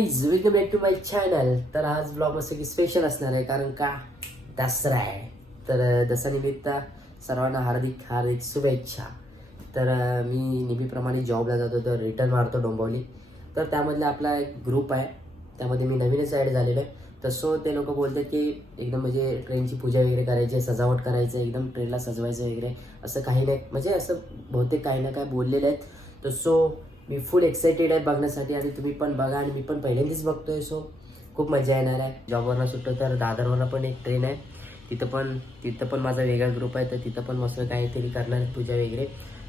Guys welcome back to my channel तर आज blog असं की स्पेशल असणार आहे कारण का दसरा आहे. तर अं, दसऱ्यानिमित्त सर्वांना हार्दिक हार्दिक शुभेच्छा. तर मी नेहमीप्रमाणे जॉबला जातो तर रिटर्न मारतो डोंबवली. तर त्यामधला आपला एक ग्रुप आहे. त्यामध्ये मी नवीनच ॲड झालेलो आहे. तर सो ते लोक बोलतात की एकदम म्हणजे ट्रेनची पूजा वगैरे करायची आहे, सजावट करायचं आहे, एकदम ट्रेनला सजवायचं वगैरे असं काही नाही. म्हणजे असं बहुतेक काही ना काय बोललेले आहेत. तर सो मी फुल एक्साइटेड आहे बघण्यासाठी. आणि तुम्ही पण बघा आणि मी पण पहिल्यांदाच बघतोय सो खूप मजा येणार आहे. जॉबवरनं सुटतो तर दादरवरनं पण एक ट्रेन आहे. तिथं पण तिथं पण माझा वेगळा ग्रुप आहे तर तिथं पण मस्त काहीतरी करणार आहे पूजा वगैरे.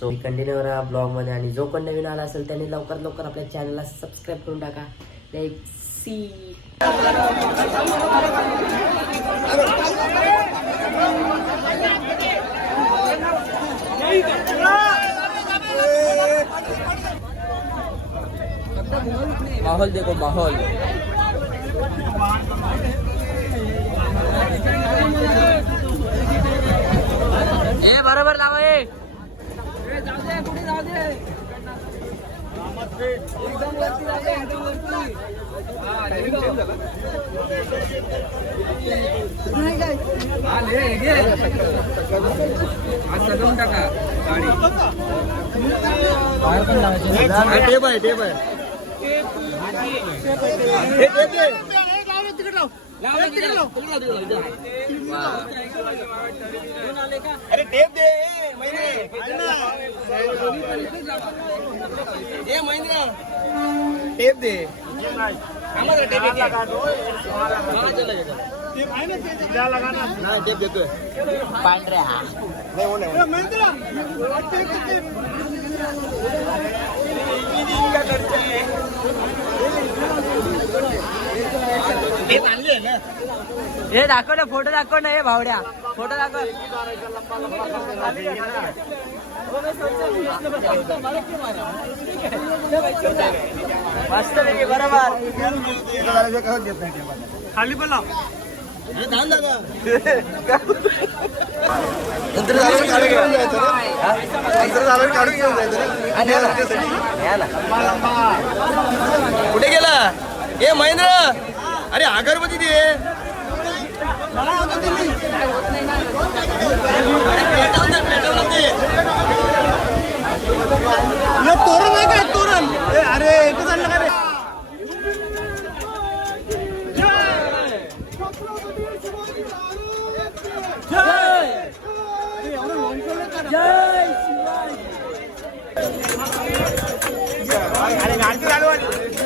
सो कंटिन्यू राहा ब्लॉगमध्ये आणि जो पण नवीन आला असेल त्याने लवकर लवकर आपल्या चॅनलला सबस्क्राईब करून टाका. लाईक सी माहौल देखो माहौल। ए बरोबर लावा ए। टाका गाडी टेप आहे टेप आहे. अरे टेप दे ए, महिने महिंद्रा! टेप दे टेप देतोय पांढऱ्या नाही हे दाखव ना फोटो दाखव ना हे भावड्या. फोटो दाखव. मस्त बरोबर. खाली पण नंतर झालं काढून घेऊन जायचं नंतर झालं काढून घेऊन जायचं ना? कुठे गेला? ए महेंद्र! अरे अगरबत्ती दे. तोरण आहे काय तोरण. अरे एकच आणलं का रे? अरे गाडी चालू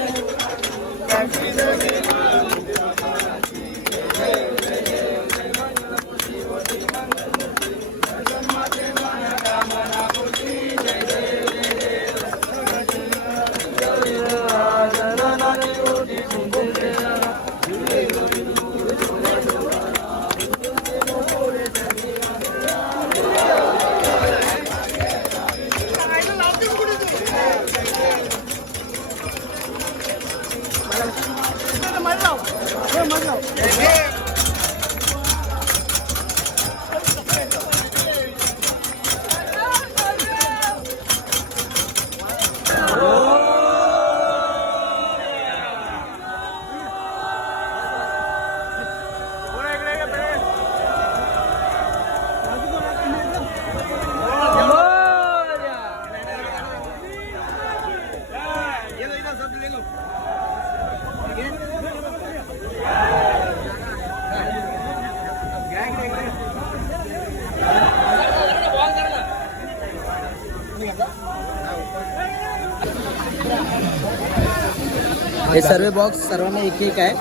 हे सर्व बॉक्स सर्वांना एक एक आहे.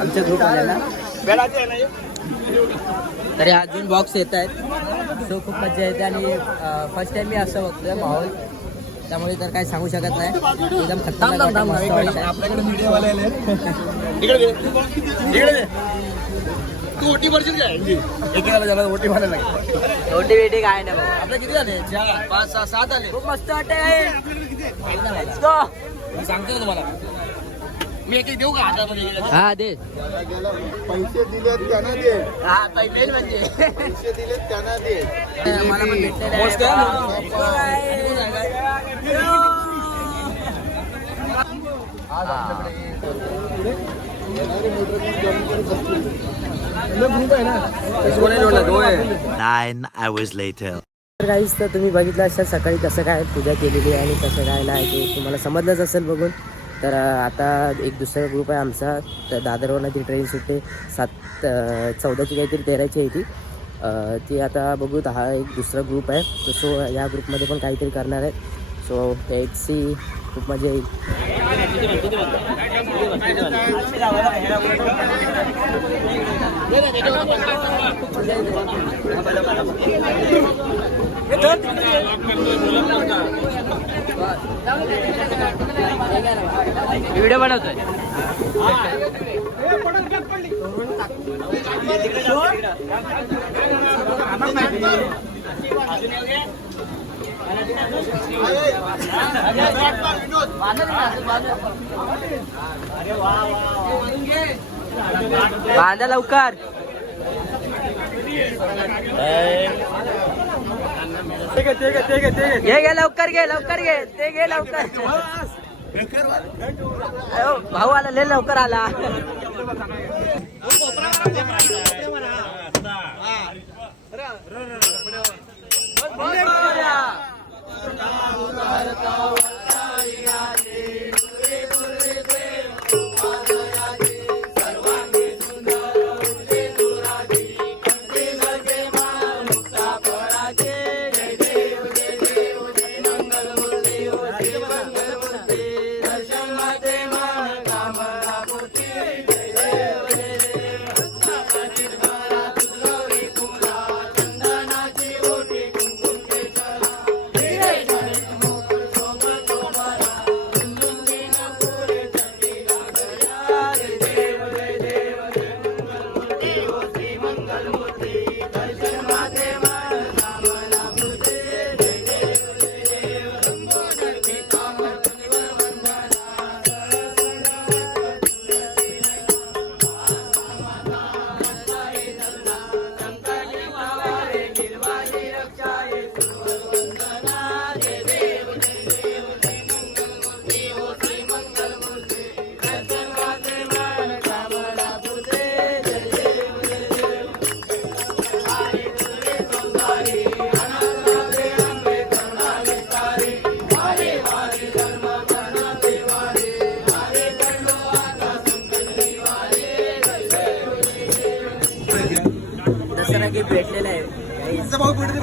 आमच्या ग्रुप आल्याला तरी अजून बॉक्स येत आहेत. सो खूप मजा येते आणि फर्स्ट टाइम मी असं बघतोय माहोल. त्यामुळे तर काय सांगू शकत नाही. एकदम तू ओटी भरशील काय? एकेकाला ज्याला ओटी भरायला लागेल. ओटी बिटी काय नाही बाबा. आपल्या किती झाले? चार पाच सहा सात आले. खूप मस्त. मी सांगतो ना तुम्हाला. एक एक देऊ का हातामध्ये हा दे. पैसे दिलेत त्यांना दे. हा पहिले म्हणजे. पैसे दिलेत त्यांना दे. मला पण भेटलेलं आहे. Nine hours later. तर काहीच तर तुम्ही बघितलं असाल सकाळी कसं काय पूजा केलेली आहे आणि कसं काय नाही ते. तुम्हाला समजलंच असेल बघून. तर आता एक दुसरा ग्रुप आहे आमचा तर दादरवरनं ती ट्रेन सुटते सात चौदाची काहीतरी तेराची आहे ती. ती आता बघू हा एक दुसरा ग्रुप आहे. तर सो या ग्रुपमध्ये पण काहीतरी करणार आहे. सो सी खूप मजा येईल. व्हिडिओ बनवतोय. बांधा लवकर. घे घे लवकर घे लवकर घे ते घे लवकर भाऊ आला लय लवकर आला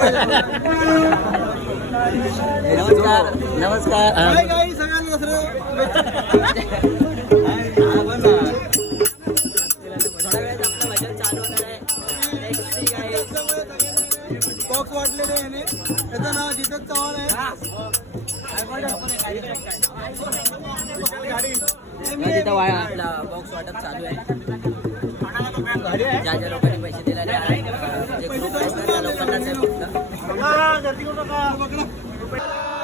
thing आहे. बॉक्स वाटलेले याने. त्याचं नाव जितेश चव्हाण आहे. तिथं वाया आपला बॉक्स वाटप चालू आहे. ज्या ज्या फक्त पूजा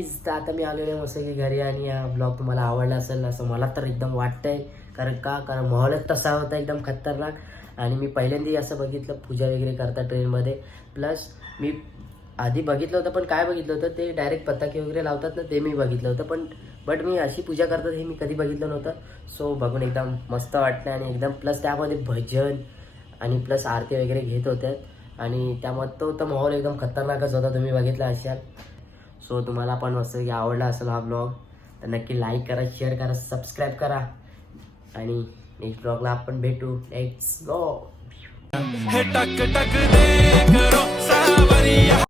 गाईज तर आता मी आलेलो आहे मस्त की घरी आणि हा ब्लॉग तुम्हाला आवडला असेल असं मला तर एकदम वाटतंय. कारण का? कारण माहोलच तसा होता एकदम खतरनाक. आणि मी पहिल्यांदा असं बघितलं पूजा वगैरे करता ट्रेनमध्ये. प्लस मी आधी बघितलं होतं पण काय बघितलं होतं ते डायरेक्ट पताके वगैरे लावतात ना ते मी बघितलं होतं. पण बट मी अशी पूजा करतात हे मी कधी बघितलं नव्हतं. सो बघून एकदम मस्त वाटलं आणि एकदम प्लस त्यामध्ये भजन आणि प्लस आरती वगैरे घेत होत्या आणि त्यामध्ये तो तर माहोल एकदम खतरनाकच होता तुम्ही बघितला असाल. सो तुम्हाला पण मस्त की आवडला असेल हा ब्लॉग तर नक्की लाईक करा शेअर करा सबस्क्राईब करा. आणि नेक्स्ट ब्लॉगला आपण भेटू. Let's go